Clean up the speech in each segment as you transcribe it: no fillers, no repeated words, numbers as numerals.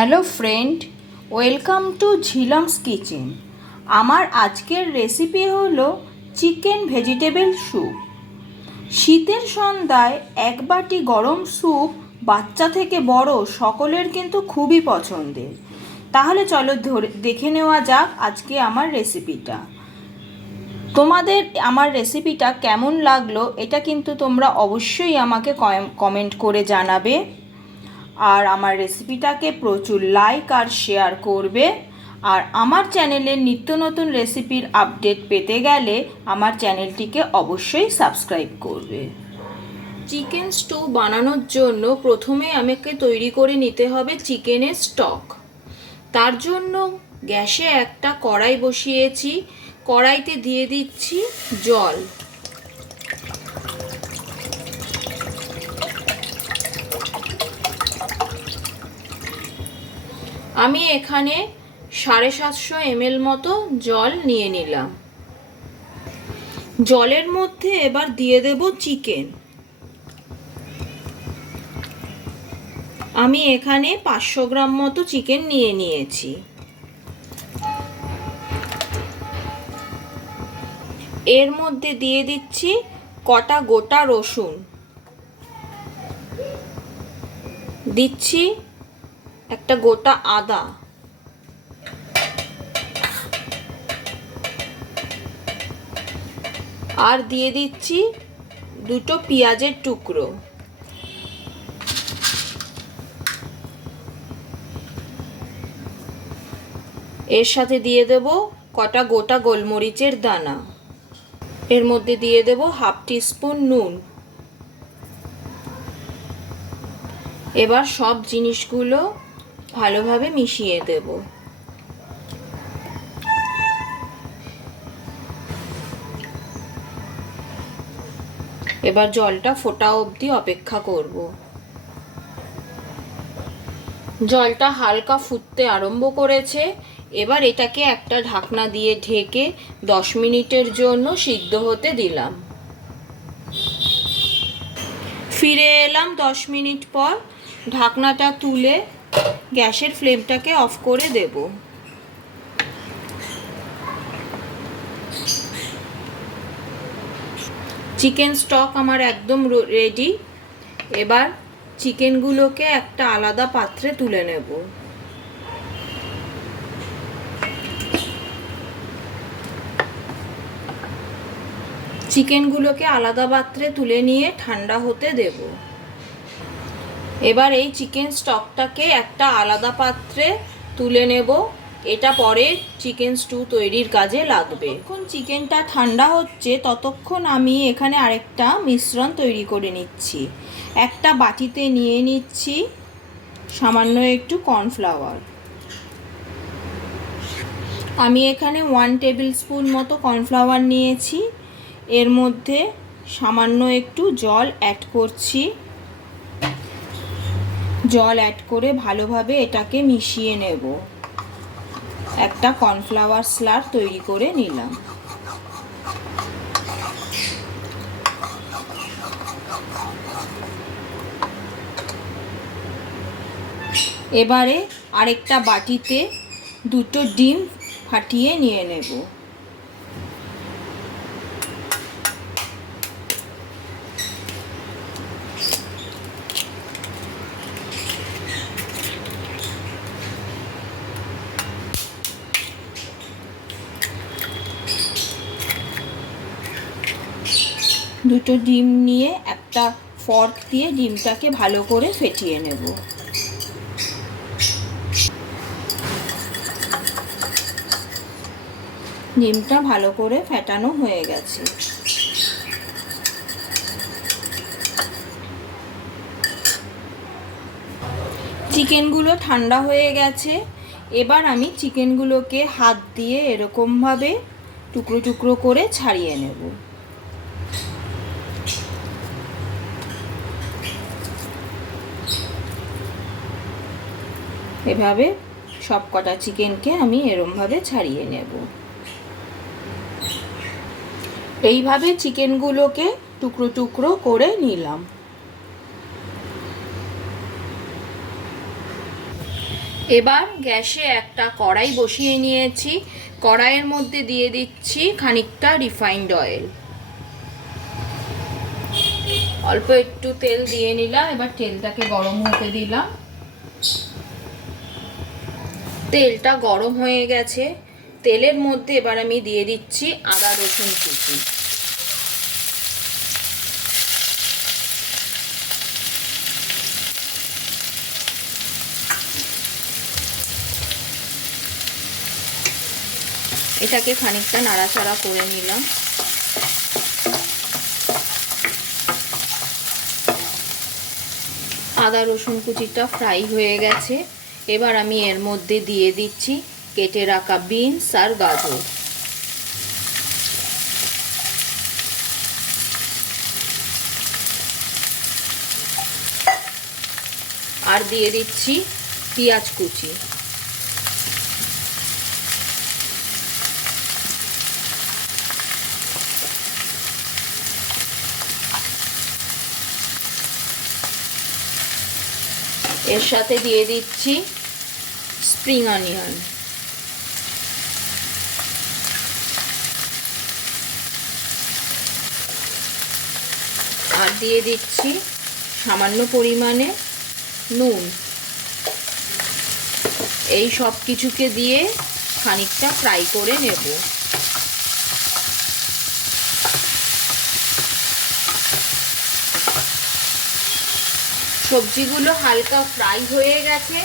Hello friend, welcome to Jhilam's kitchen. আমার আজকের recipe হলো চিকেন ভেজিটেবল স্যুপ। শীতের সন্ধ্যায় এক বাটি গরম স্যুপ বাচ্চা থেকে বড় সকলের কিন্তু খুবই পছন্দের। তাহলে চলো দেখে নেওয়া যাক আজকে আমার রেসিপিটা। তোমাদের আমার রেসিপিটা কেমন লাগলো এটা কিন্তু তোমরা অবশ্যই আমাকে কমেন্ট করে জানাবে। আর আমার রেসিপিটাকে প্রচুর লাইক আর শেয়ার করবে। আর আমার চ্যানেলের নিত্য নতুন রেসিপির আপডেট পেতে গেলে আমার চ্যানেলটিকে অবশ্যই সাবস্ক্রাইব করবে। চিকেন স্টু বানানোর জন্য প্রথমে আমাকে তৈরি করে নিতে হবে চিকেনের স্টক। তার জন্য গ্যাসে একটা কড়াই বসিয়েছি। কড়াইতে দিয়ে দিচ্ছি জল। আমি এখানে 750 ml মতো জল নিয়ে নিলাম। জলের মধ্যে এবার দিয়ে দেব চিকেন। আমি এখানে 500 গ্রাম মতো চিকেন নিয়ে নিয়েছি। এর মধ্যে দিয়ে দিচ্ছি কটা গোটা রসুন, দিচ্ছি একটা গোটা আদা, আর দিয়ে দিচ্ছি দুটো পেঁয়াজের টুকরো। এর সাথে দিয়ে দেব কটা গোটা গোলমরিচের দানা। এর মধ্যে দিয়ে দেব হাফ টিস্পুন নুন। এবার সব জিনিসগুলো ভালোভাবে মিশিয়ে দেব। এবার জলটা ফোটা অবধি অপেক্ষা করব। জলটা হালকা ফুটতে আরম্ভ করেছে। এবার এটাকে একটা ঢাকনা দিয়ে ঢেকে 10 মিনিটের জন্য সিদ্ধ হতে দিলাম। ফিরে এলাম 10 মিনিট পর। ঢাকনাটা তুলে গ্যাসের ফ্লেমটাকে অফ করে দেব। চিকেন স্টক আমার একদম রেডি। এবার চিকেনগুলোকে একটা আলাদা পাত্রে তুলে নেব। চিকেনগুলোকে আলাদা পাত্রে তুলে নিয়ে ঠান্ডা হতে দেব। এবার এই চিকেন স্টকটাকে একটা আলাদা পাত্রে তুলে নেব। এটা পরে চিকেন স্টু তৈরির কাজে লাগবে। যখন চিকেনটা ঠান্ডা হচ্ছে ততক্ষণ আমি এখানে আরেকটা মিশ্রণ তৈরি করে নিচ্ছি। একটা বাটিতে নিয়ে নিচ্ছি সামান্য একটু কর্নফ্লাওয়ার। আমি এখানে 1 টেবিল স্পুন মতো কর্নফ্লাওয়ার নিয়েছি। এর মধ্যে সামান্য একটু জল অ্যাড করছি। জল অ্যাড করে ভালোভাবে এটাকে মিশিয়ে নেব। একটা কর্নফ্লাওয়ার স্লার তৈরি করে নিলাম। এবারে আরেকটা বাটিতে দুটো ডিম ফাটিয়ে নিয়ে নেব। দুটো ডিম নিয়ে একটা ফর্ক দিয়ে ডিমটাকে ভালো করে ফেটিয়ে নেব। ডিমটা ভালো করে ফেটানো হয়ে গেছে। চিকেনগুলো ঠান্ডা হয়ে গেছে। এবার আমি চিকেনগুলোকে হাত দিয়ে এরকমভাবে টুকরো টুকরো করে ছাড়িয়ে নেব। এভাবে সব কটা চিকেনকে আমি এরকমভাবে ছাড়িয়ে নেব। এইভাবে চিকেনগুলোকে টুকরো টুকরো করে নিলাম। এবার গ্যাসে একটা কড়াই বসিয়ে নিয়েছি। কড়াইয়ের মধ্যে দিয়ে দিচ্ছি খানিকটা রিফাইন্ড অয়েল। অল্প একটু তেল দিয়ে নিলাম। এবার তেলটাকে গরম হতে দিলাম। তেলটা গরম হয়ে গেছে। তেলের মধ্যে এবার আমি দিয়ে দিচ্ছি আদা রসুন কুচি। এটাকে খানিকটা নাড়াচাড়া করে নিলাম। আদা রসুন কুচিটা ফ্রাই হয়ে গেছে। এবার আমি এর মধ্যে দিয়ে দিচ্ছি কেটে রাখা বিনস আর গাজর। আর দিয়ে দিচ্ছি পেঁয়াজ কুচি। এর সাথে দিয়ে দিচ্ছি স্প্রিং অনিয়ন। আর দিয়ে দিচ্ছি সামান্য পরিমাণে নুন। এই সব কিছুকে দিয়ে খানিকটা ফ্রাই করে নেব। সবজিগুলো হালকা ফ্রাই হয়ে গেছে।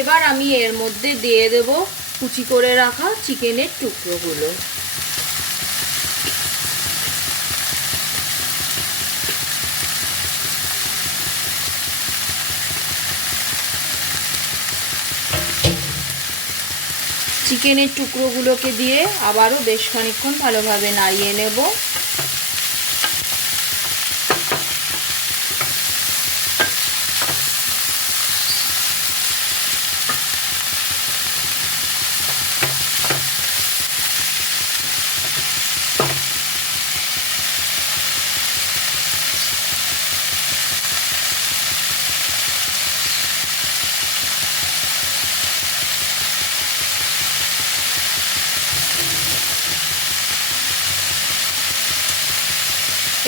এবার আমি এর মধ্যে দিয়ে দেব কুচি করে রাখা চিকেনের টুকরোগুলো। চিকেনের টুকরোগুলোকে দিয়ে আবারও বেশ খানিকক্ষণ ভালোভাবে নাড়িয়ে নেব।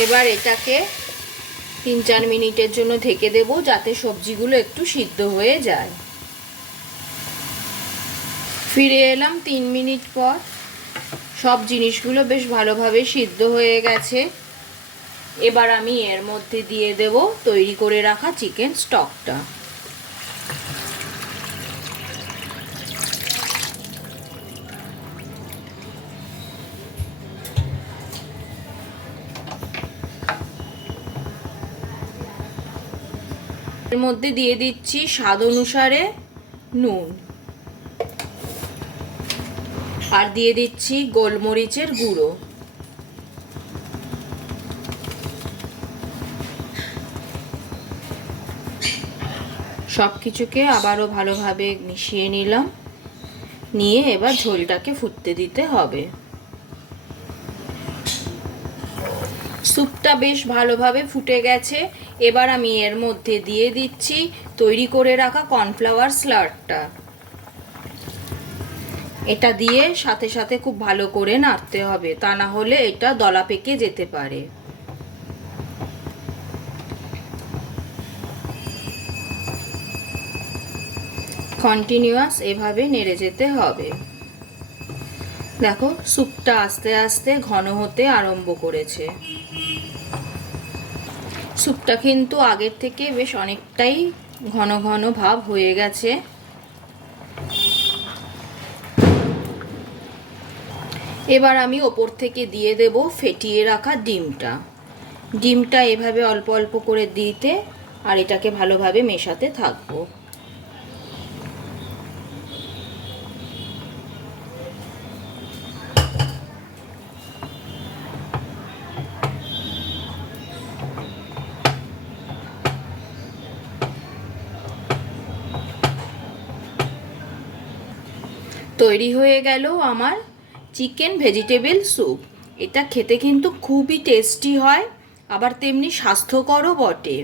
এবার এটাকে 3-4 মিনিটের জন্য ঢেকে দেব, যাতে সবজিগুলো একটু সিদ্ধ হয়ে যায়। ফিরে এলাম 3 মিনিট পর। সব জিনিসগুলো বেশ ভালোভাবে সিদ্ধ হয়ে গেছে। এবার আমি এর মধ্যে দিয়ে দেব তৈরি করে রাখা চিকেন স্টকটা। এর মধ্যে দিয়ে দিচ্ছি স্বাদ অনুসারে নুন। আর দিয়ে দিচ্ছি গোলমরিচের গুঁড়ো। সব কিছুকে আবারও ভালোভাবে মিশিয়ে নিলাম। নিয়ে এবার ঝোলটাকে ফুটতে দিতে হবে। স্যুপটা বেশ ভালোভাবে ফুটে গেছে। এবার আমি এর মধ্যে দিয়ে দিচ্ছি তৈরি করে রাখা কর্নফ্লাওয়ার স্লারিটা। এটা দিয়ে সাথে সাথে খুব ভালো করে নাড়তে হবে, তা না হলে এটা দলা পেকে যেতে পারে। কন্টিনিউয়াস এভাবে নেড়ে যেতে হবে। দেখো স্যুপটা আস্তে আস্তে ঘন হতে আরম্ভ করেছে। স্যুপটা কিন্তু আগের থেকে বেশ অনেকটাই ঘন ঘন ভাব হয়ে গেছে। এবার আমি ওপর থেকে দিয়ে দেব ফেটিয়ে রাখা ডিমটা। ডিমটা এভাবে অল্প অল্প করে দিতে আর এটাকে ভালোভাবে মেশাতে থাকবো। তৈরি হয়ে গেল আমার চিকেন ভেজিটেবল স্যুপ। এটা খেতে কিন্তু খুবই টেস্টি হয়, আবার তেমনি স্বাস্থ্যকরও বটে।